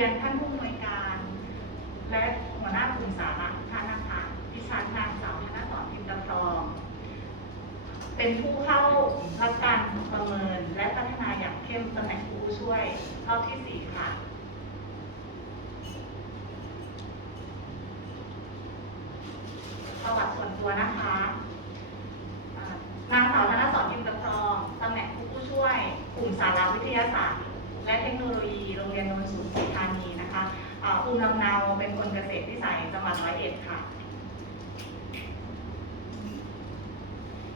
รียนท่านผู้อำนวยการ และหัวหน้ากลุ่มสาระท่านนะคะดิฉันนางสาวธนสรพิมพ์กระทอง เป็นผู้เข้ารับการประเมินและพัฒนาอย่างเข้มตำแหน่งผู้ช่วยรอบที่สี่ค่ะประวัติส่วนตัวนะคะนางสาวธนสรพิมพ์กระทองตำแหน่งผู้ช่วยกลุ่มสาราวิทยาศาสตร์ และเทคโนโลยีโรงเรียนโนนสูงศรีธานีนะคะอ่าภูมิลำเนาเป็นคนเกษตรวิสัยจังหวัดร้อยเอ็ดค่ะ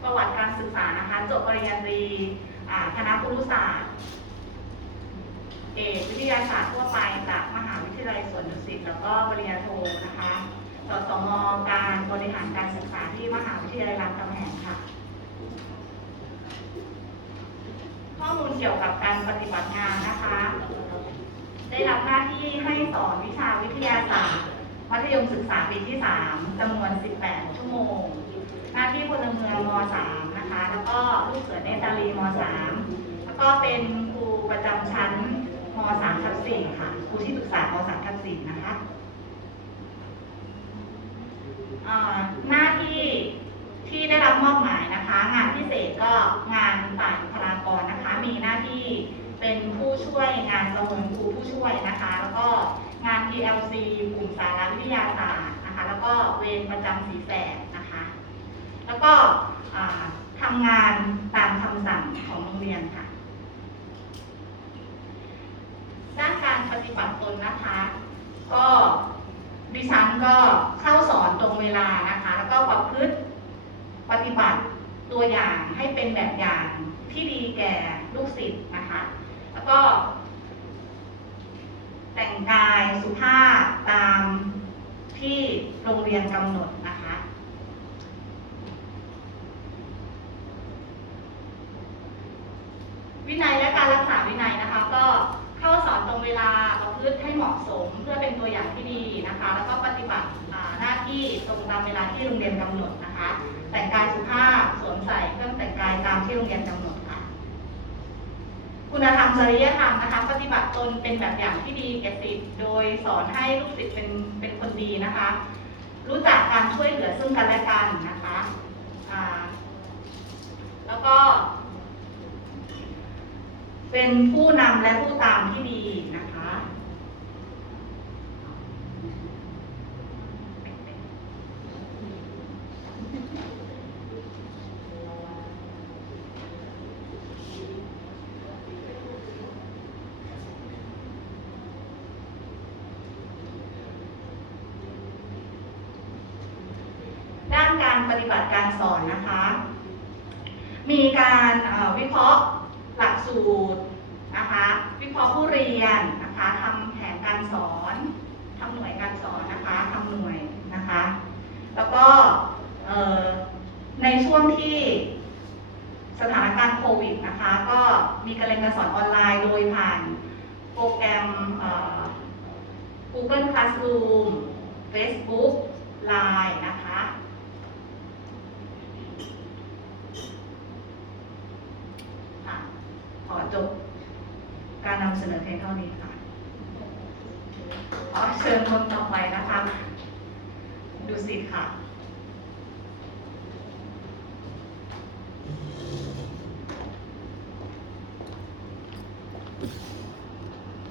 ประวัติการศึกษานะคะจบปริญญาตรีคณะครุศาสตร์ เอกวิทยาศาสตร์ทั่วไปจากมหาวิทยาลัยสวนดุสิตแล้วก็ปริญญาโทนะคะสสมการบริหารการศึกษาที่มหาวิทยาลัยรามคำแหงค่ะ ข้อมูล เกี่ยวกับการปฏิบัติงานนะคะ ได้รับหน้าที่ให้สอนวิชาวิทยาศาสตร์มัธยมศึกษาปีที่ 3จำนวน 18 ชั่วโมง หน้าที่พลเมืองม .3 นะคะ แล้วก็ลูกเสือเนตารีม .3 แล้วก็เป็นครูประจำชั้นม .3 ทับ4ค่ะ ครูที่ปรึกษาม .3 ทับ4นะคะ หน้าที่ที่ได้รับมอบหมายนะคะ งานพิเศษก็งานฝ่ายบุคลากรนะคะ มีหน้าที่เป็นผู้ ช่วยงานประเมินครูผู้ช่วยนะคะ แล้วก็งาน PLC กลุ่มสาระวิทยาศาสตร์นะคะ แล้วก็เวรประจำสีแสดนะคะ แล้วก็อ่าทำงานตามคำสั่งของโรงเรียนค่ะ ด้านการปฏิบัติตนนะคะ ก็ดิฉันก็เข้าสอนตรงเวลานะคะ แล้วก็ประพฤติปฏิบัติตัวอย่างให้เป็นแบบอย่างที่ดีแก่ลูกศิษย์นะคะ แล้วก็ แต่งกายสุภาพตามที่โรงเรียนกำหนดนะคะ วินัยและการรักษาวินัยนะคะ ก็เข้าสอนตรงเวลาประพฤติให้เหมาะสมเพื่อเป็นตัวอย่างที่ดีนะคะ แล้วก็ปฏิบัติหน้าที่ตรงตามเวลาที่โรงเรียนกำหนดนะคะ แต่งกายสุวมใส่เครื่องแต่งกายตามที่โรงเรียนกำหนดค่ะ คุณธรรม จริยธรรมนะคะ ปฏิบัติตนเป็นแบบอย่างที่ดีแก่ศิษย์โดยสอนให้ลูกศิษย์เป็นเป็นคนดีนะคะ รู้จักการช่วยเหลือซึ่งกันและกันนะคะแล้วก็ เป็นผู้นำและผู้ตามที่ดีนะคะ ด้าน การปฏิบัติการสอนนะคะ มีการวิเคราะห์หลักสูตรนะคะวิเคราะห์ผู้เรียนนะคะทำแผนการสอนทำหน่วยการสอนนะคะทำหน่วยนะคะ แล้วก็ในช่วงที่สถานการณ์โควิดนะคะก็มีการเรียนการสอนออนไลน์โดยผ่านโปรแกรม Google Classroom Facebook Line นะคะขอจบ การนำเสนอเพียงเท่านี้ค่ะขอเชิญคนต่อไปนะคะ ดูสิค่ะ